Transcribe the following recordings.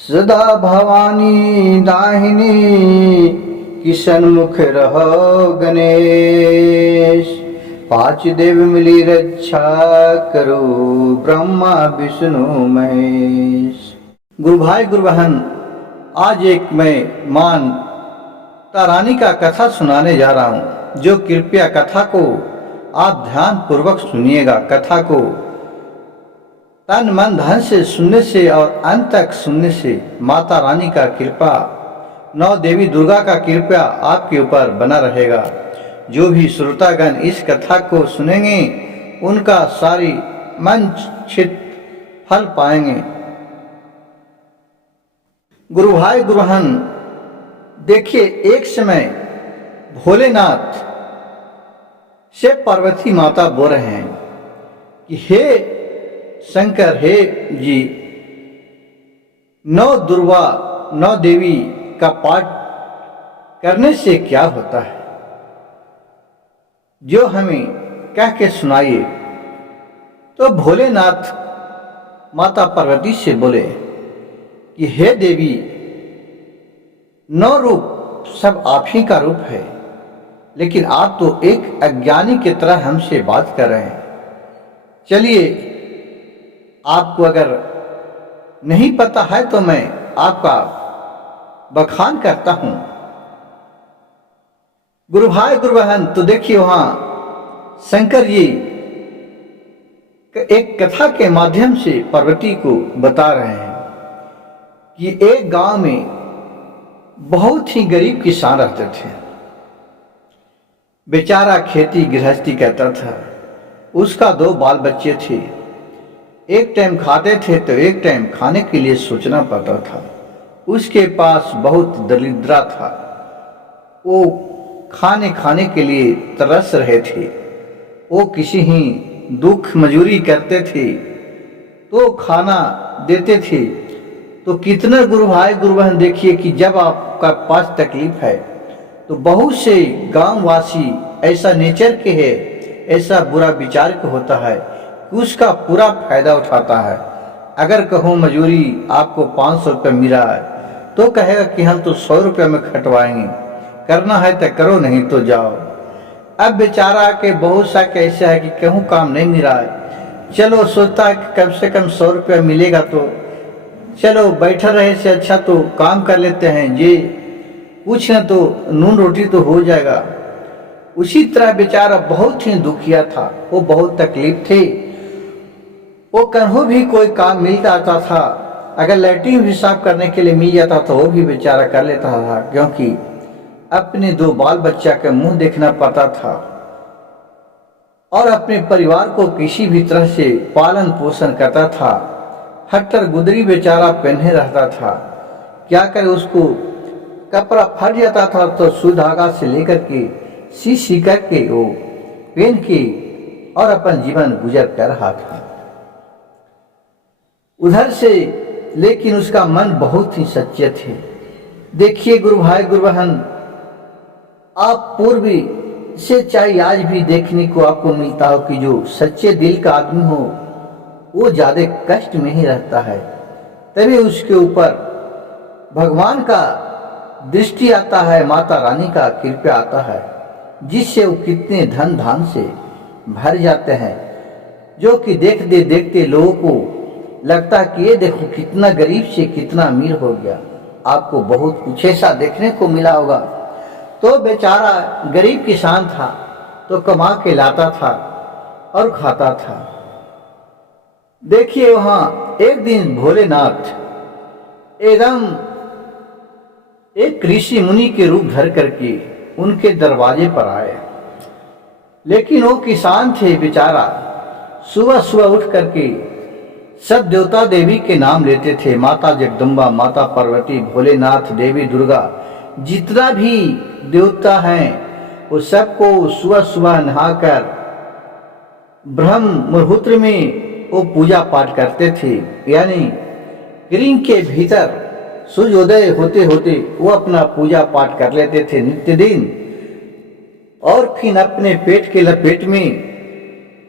सदा भवानी दाहिनी किशन मुख रहो गणेश। पांच देव मिली रक्षा करो ब्रह्मा विष्णु महेश। गुरु भाई गुरु बहन, आज एक मैं माता रानी का कथा सुनाने जा रहा हूँ, जो कृपया कथा को आप ध्यान पूर्वक सुनिएगा। कथा को तन मन धन से सुनने से और अंत तक सुनने से माता रानी का कृपा, नौ देवी दुर्गा का कृपा आपके ऊपर बना रहेगा। जो भी श्रोतागण इस कथा को सुनेंगे उनका सारी मनचित फल पाएंगे। गुरु भाई गुरु बहन, देखिए, एक समय भोलेनाथ से पार्वती माता बोल रहे हैं कि हे शंकर, हे जी, नौ दुर्गा नौ देवी का पाठ करने से क्या होता है, जो हमें कह के सुनाइए। तो भोलेनाथ माता पार्वती से बोले कि हे देवी, नौ रूप सब आप ही का रूप है, लेकिन आप तो एक अज्ञानी की तरह हमसे बात कर रहे हैं। चलिए, आपको अगर नहीं पता है तो मैं आपका बखान करता हूं। गुरु भाई गुरु बहन, तो देखिए, वहां शंकर जी एक कथा के माध्यम से पार्वती को बता रहे हैं कि एक गांव में बहुत ही गरीब किसान रहते थे। बेचारा खेती गृहस्थी करता था। उसका 2 बाल बच्चे थे। एक टाइम खाते थे तो एक टाइम खाने के लिए सोचना पड़ता था। उसके पास बहुत दरिद्रता था। वो खाने के लिए तरस रहे थे। वो किसी ही दुख मजूरी करते थे तो खाना देते थे। तो कितना गुरु भाई गुरु बहन, देखिए कि जब आपका पास तकलीफ है तो बहुत से गांववासी ऐसा नेचर के है, ऐसा बुरा विचार के होता है कि उसका पूरा फायदा उठाता है। अगर कहूँ मजूरी आपको 500 रुपये मिला है तो कहेगा कि हम तो 100 रुपये में खटवाएंगे, करना है तो करो, नहीं तो जाओ। अब बेचारा के बहुत सा कैसा है कि कहूँ काम नहीं मिला है, चलो सोचता है कि कम से कम 100 रुपये मिलेगा तो चलो बैठा रहे से अच्छा तो काम कर लेते हैं, ये कुछ न तो नून रोटी तो हो जाएगा। उसी तरह बेचारा बहुत ही दुखिया था। वो बहुत तकलीफ थी। वो कहीं भी कोई काम मिल जाता था, अगर लैट्रिन भी साफ करने के लिए मिल जाता तो वो भी बेचारा कर लेता था, क्योंकि अपने 2 बाल बच्चा का मुंह देखना पड़ता था और अपने परिवार को किसी भी तरह से पालन पोषण करता था। हट्टर गुदरी बेचारा पहने रहता था। क्या करे, उसको कपड़ा फट जाता था तो सुई धागा से लेकर के सी करके वो पहन के और अपन जीवन गुजर कर रहा था। उधर से लेकिन उसका मन बहुत ही सच्चे थे। देखिए गुरु भाई गुरु बहन, आप पूर्वी से चाहे आज भी देखने को आपको मिलता हो कि जो सच्चे दिल का आदमी हो वो ज्यादा कष्ट में ही रहता है। तभी उसके ऊपर भगवान का दृष्टि आता है, माता रानी का कृपा आता है, जिससे वो कितने धन धान से भर जाते हैं, जो कि देखते देखते लोगों को लगता है कि ये देखो कितना गरीब से कितना अमीर हो गया। आपको बहुत कुछ ऐसा देखने को मिला होगा। तो बेचारा गरीब किसान था तो कमा के लाता था और खाता था। देखिए, वहां एक दिन भोलेनाथ एकदम एक ऋषि मुनि के रूप धर करके उनके दरवाजे पर आए। लेकिन वो किसान थे बेचारा, सुबह सुबह उठ करके सब देवता देवी के नाम लेते थे। माता जगदम्बा, माता पार्वती, भोलेनाथ, देवी दुर्गा, जितना भी देवता हैं वो सबको सुबह सुबह नहाकर ब्रह्म मुहूर्त में वो पूजा पाठ करते थे। यानी रिंग के भीतर सूर्योदय होते होते वो अपना पूजा पाठ कर लेते थे नित्य दिन, और फिर अपने पेट के लपेट में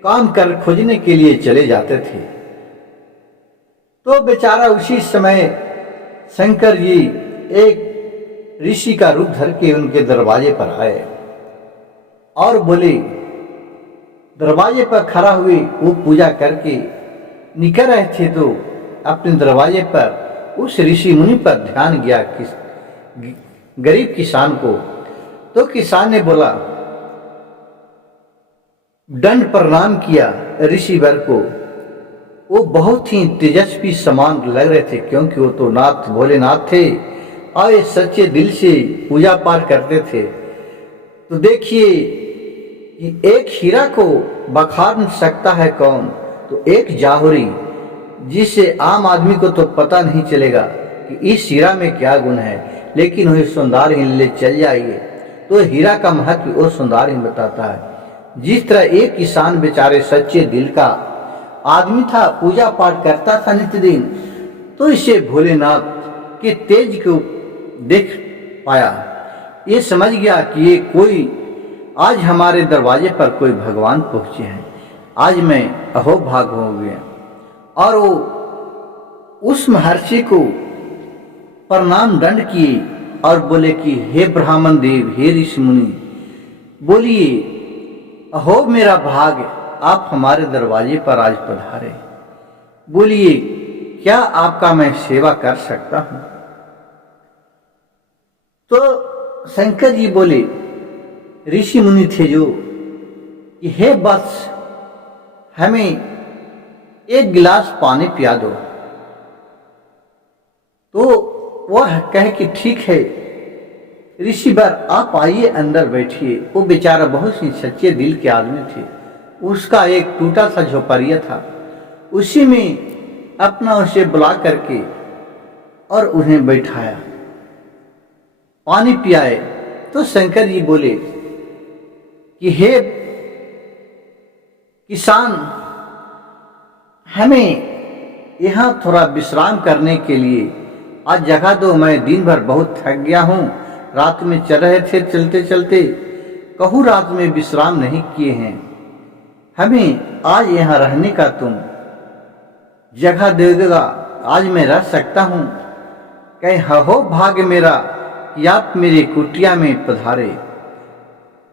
काम कर खोजने के लिए चले जाते थे। तो बेचारा उसी समय शंकर जी एक ऋषि का रूप धर के उनके दरवाजे पर आए और बोले, दरवाजे पर खड़ा हुए वो पूजा करके निकल रहे थे तो अपने दरवाजे पर उस ऋषि मुनि पर ध्यान गया कि गरीब किसान को। तो किसान ने बोला, दंड प्रणाम किया ऋषिवर को। वो बहुत ही तेजस्वी समान लग रहे थे, क्योंकि वो तो नाथ भोलेनाथ थे और ये सच्चे दिल से पूजा पाठ करते थे। तो देखिए कि एक हीरा को बखान सकता है कौन, तो एक जाहुरी, जिससे आम आदमी को तो पता नहीं चलेगा कि इस हीरा में क्या गुण है, लेकिन वही सौंदर्य ही ले चल जाइए तो हीरा का महत्व वो सौंदर्य ही बताता है। जिस तरह एक किसान बेचारे सच्चे दिल का आदमी था, पूजा पाठ करता था नित्य दिन, तो इसे भोलेनाथ के तेज को देख पाया, ये समझ गया कि ये कोई आज हमारे दरवाजे पर कोई भगवान पहुंचे हैं, आज मैं अहोभाग हो गया। और वो उस महर्षि को प्रणाम दंड किए और बोले कि हे ब्राह्मण देव, हे ऋषि मुनि, बोलिए, अहो मेरा भाग्य, आप हमारे दरवाजे पर आज पधारे, बोलिए क्या आपका मैं सेवा कर सकता हूं। तो शंकर जी बोले, ऋषि मुनि थे जो, कि हे वत्स, हमें एक गिलास पानी पिया दो। तो वह कहे कि ठीक है ऋषिवर, आप आइए अंदर बैठिए। वो बेचारा बहुत ही सच्चे दिल के आदमी थे। उसका एक टूटा सा झोपड़िया था, उसी में अपना उसे बुला करके और उन्हें बैठाया, पानी पियाए। तो शंकर जी बोले कि हे किसान, हमें यहाँ थोड़ा विश्राम करने के लिए आज जगह दो, मैं दिन भर बहुत थक गया हूँ, रात में चल रहे थे चलते चलते, कहूँ रात में विश्राम नहीं किए हैं, हमें आज यहाँ रहने का तुम जगह देगा, आज मैं रह सकता हूँ। कहे हो भाग्य मेरा कि आप मेरी कुटिया में पधारे।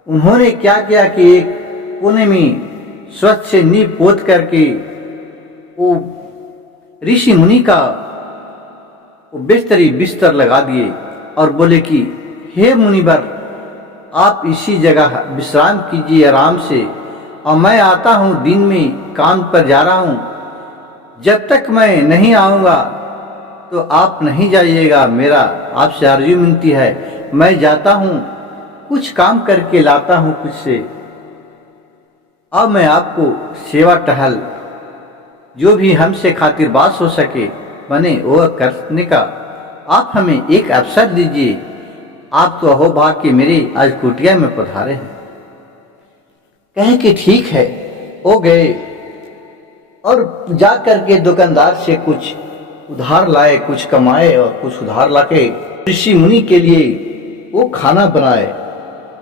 उन्होंने क्या किया कि एक कोने में स्वच्छ से नींव पोत करके वो ऋषि मुनि का बिस्तर लगा दिए और बोले कि हे मुनिवर, आप इसी जगह विश्राम कीजिए आराम से, और मैं आता हूँ, दिन में काम पर जा रहा हूँ, जब तक मैं नहीं आऊँगा तो आप नहीं जाइएगा, मेरा आपसे अर्जी विनती है, मैं जाता हूँ, कुछ काम करके लाता हूँ कुछ से, अब मैं आपको सेवा टहल जो भी हमसे खातिर बात हो सके बने वो करने का आप हमें एक अवसर दीजिए। आप तो अहोभाग के मेरे आज कुटिया में पधारे हैं। कहे कि ठीक है। वो गए और जा करके दुकानदार से कुछ उधार लाए, कुछ कमाए और कुछ उधार लाके ऋषि मुनि के लिए वो खाना बनाए,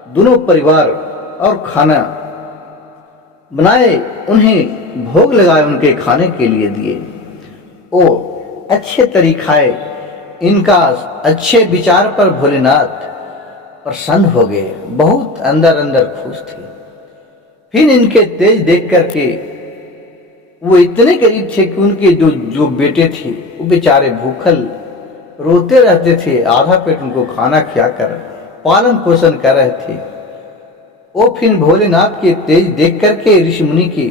दोनों परिवार और खाना बनाए, उन्हें भोग लगाए, उनके खाने के लिए दिए। वो अच्छे तरीक़ाए, इनका अच्छे विचार पर भोलेनाथ प्रसन्न हो गए, बहुत अंदर अंदर खुश थे। फिर इनके तेज देख करके वो इतने करीब थे कि उनके जो बेटे थे वो बेचारे भूखल रोते रहते थे, आधा पेट उनको खाना खिलाकर पालन पोषण कर रहे थे। वो फिर भोलेनाथ के तेज देख करके ऋषि मुनि के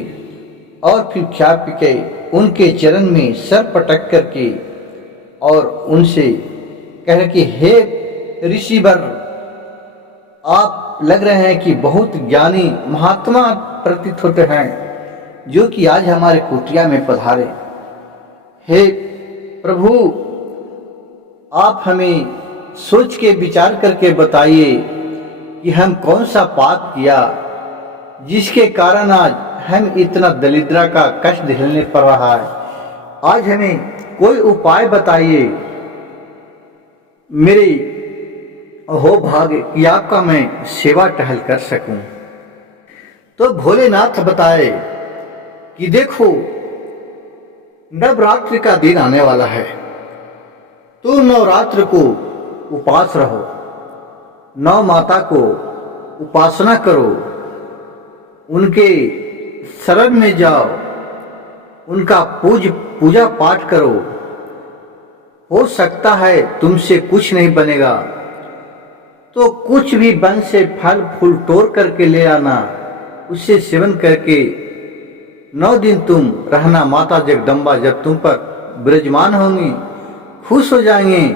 और फिर खा पी के उनके चरण में सर पटक करके और उनसे कह कि हे ऋषिवर, आप लग रहे हैं कि बहुत ज्ञानी महात्मा प्रतीत होते हैं, जो कि आज हमारे कुटिया में पधारे। हे प्रभु, आप हमें सोच के विचार करके बताइए कि हम कौन सा पाप किया जिसके कारण आज हम इतना दरिद्रता का कष्ट झेलने पड़ रहा है। आज हमें कोई उपाय बताइए, मेरे हो भाग्य कि आपका मैं सेवा टहल कर सकूं। तो भोलेनाथ बताए कि देखो, नवरात्रि का दिन आने वाला है, तो नवरात्र को उपास रहो, नौ माता को उपासना करो, उनके शरण में जाओ, उनका पूजा पाठ करो। हो सकता है तुमसे कुछ नहीं बनेगा तो कुछ भी वन से फल फूल तोड़ करके ले आना, उससे सेवन करके 9 दिन तुम रहना। माता जगदम्बा जब तुम पर विराजमान होंगी, खुश हो जाएंगे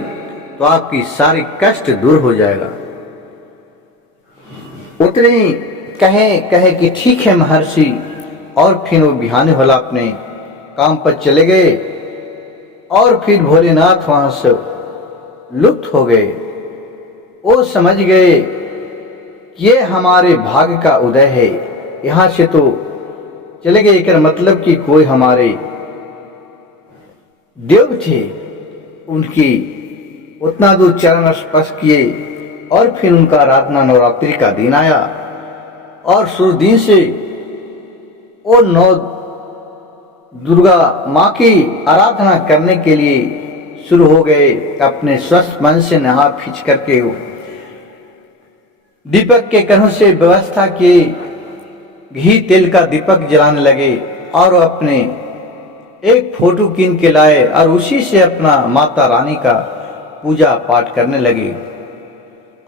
तो आपकी सारी कष्ट दूर हो जाएगा। उतने कहे कि ठीक है महर्षि, और फिर वो बिहाने वाला अपने काम पर चले गए और फिर भोलेनाथ वहां से लुप्त हो गए। वो समझ गए कि ये हमारे भाग्य का उदय है, यहां से तो चले गए कर मतलब कि कोई हमारे देव थे, उनकी उतना दूर चरण स्पर्श किए और फिर उनका आराधना नवरात्रि का दिन आया और शुरू दिन से वो 9 दुर्गा माँ की आराधना करने के लिए शुरू हो गए। अपने स्वस्थ मन से नहा खींच करके दीपक के कणों से व्यवस्था किए, घी तेल का दीपक जलाने लगे और अपने एक फोटो कीन के लाए और उसी से अपना माता रानी का पूजा पाठ करने लगे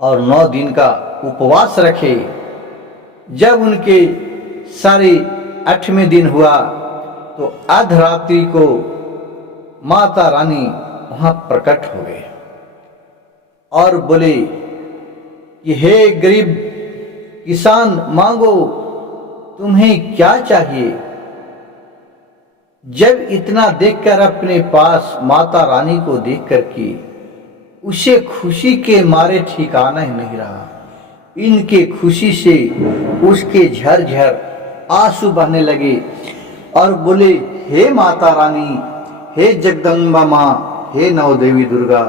और 9 दिन का उपवास रखे। जब उनके सारे 8वें दिन हुआ तो अर्धरात्रि को माता रानी वहां प्रकट हो गए और बोले कि हे गरीब किसान, मांगो, तुम्हें क्या चाहिए। जब इतना देखकर अपने पास माता रानी को देख करके उसे खुशी के मारे ठिकाना ही नहीं रहा। इनके खुशी से उसके झरझर आंसू बहने लगे और बोले, हे माता रानी, हे जगदम्बा माँ, हे नवदेवी दुर्गा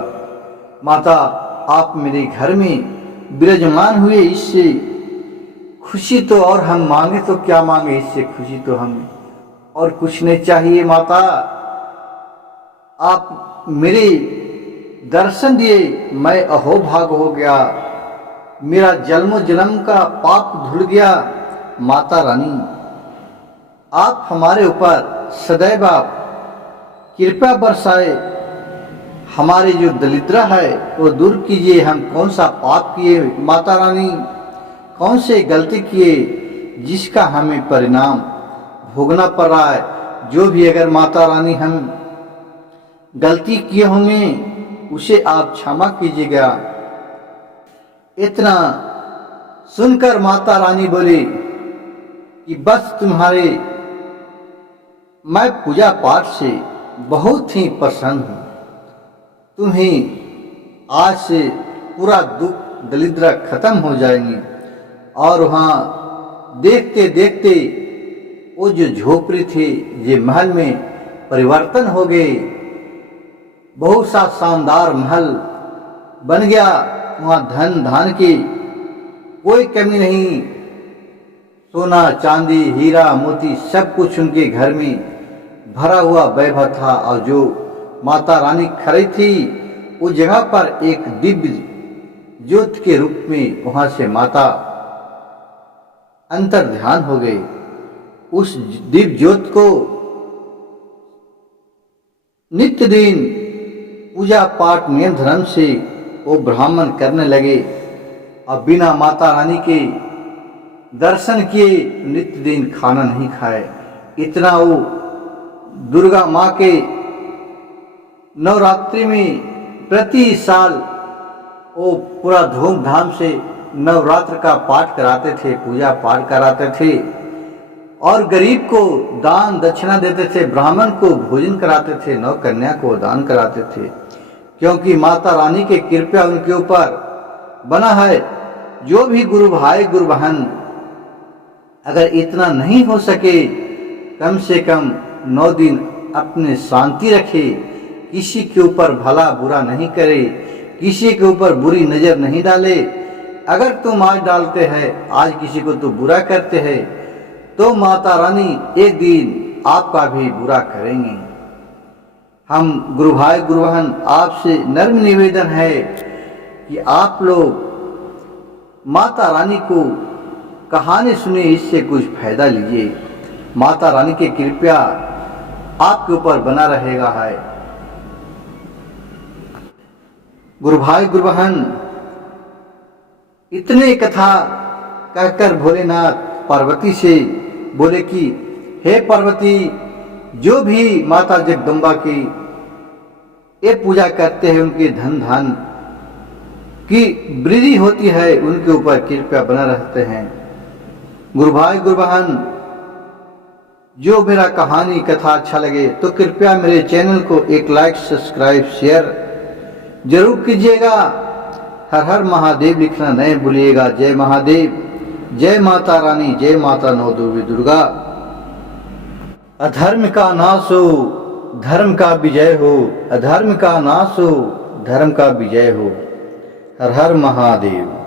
माता, आप मेरे घर में विराजमान हुए, इससे खुशी तो और हम मांगे तो क्या मांगे, इससे खुशी तो हमें और कुछ नहीं चाहिए। माता, आप मेरे दर्शन दिए, मैं अहोभाग हो गया, मेरा जन्म जन्म का पाप धुल गया। माता रानी, आप हमारे ऊपर सदैव आप कृपा बरसाए, हमारे जो दरिद्र है वो दूर कीजिए। हम कौन सा पाप किए माता रानी, कौन से गलती किए जिसका हमें परिणाम भोगना पड़ रहा है। जो भी अगर माता रानी हम गलती किए होंगे उसे आप क्षमा कीजिएगा। इतना सुनकर माता रानी बोली कि बस तुम्हारे मैं पूजा पाठ से बहुत ही प्रसन्न हूँ, तुम्हें आज से पूरा दुख दरिद्र खत्म हो जाएंगे। और वहाँ देखते देखते वो जो झोपड़ी थी ये महल में परिवर्तन हो गए, बहुत सा शानदार महल बन गया। वहाँ धन धान की कोई कमी नहीं, सोना चांदी हीरा मोती सब कुछ उनके घर में भरा हुआ वैभव था। और जो माता रानी खड़ी थी उस जगह पर एक दिव्य ज्योत के रूप में वहां से माता अंतर ध्यान हो गई। उस दिव्य ज्योत को नित्य दिन पूजा पाठ नियम धर्म से वो ब्राह्मण करने लगे और बिना माता रानी के दर्शन किए नित्य दिन खाना नहीं खाए। इतना वो दुर्गा माँ के नवरात्रि में प्रति साल वो पूरा धूमधाम से नवरात्र का पाठ कराते थे, पूजा पाठ कराते थे और गरीब को दान दक्षिणा देते थे, ब्राह्मण को भोजन कराते थे, नौ कन्या को दान कराते थे। क्योंकि माता रानी के कृपा उनके ऊपर बना है। जो भी गुरु भाई गुरु बहन अगर इतना नहीं हो सके, कम से कम 9 दिन अपने शांति रखे, किसी के ऊपर भला बुरा नहीं करे, किसी के ऊपर बुरी नजर नहीं डाले। अगर तुम आज डालते हैं, आज किसी को तो बुरा करते हैं, तो माता रानी एक दिन आपका भी बुरा करेंगे। हम गुरु भाई गुरु बहन आपसे नर्म निवेदन है कि आप लोग माता रानी को कहानी सुनिए, इससे कुछ फायदा लीजिए। माता रानी की कृपा आपके ऊपर बना रहेगा है। गुरु भाई गुरु बहन इतने कथा कहकर भोलेनाथ पार्वती से बोले कि हे पार्वती, जो भी माता जगदम्बा की ये पूजा करते हैं उनके धन धान की वृद्धि होती है, उनके ऊपर कृपया बना रहते हैं। गुरु भाई गुरु बहन, जो मेरा कहानी कथा अच्छा लगे तो कृपया मेरे चैनल को एक लाइक सब्सक्राइब शेयर जरूर कीजिएगा। हर हर महादेव लिखना नहीं भूलिएगा। जय महादेव, जय माता रानी, जय माता नौ दुर्गी दुर्गा। अधर्म का नाश हो, धर्म का विजय हो। अधर्म का नाश हो, धर्म का विजय हो। हर हर महादेव।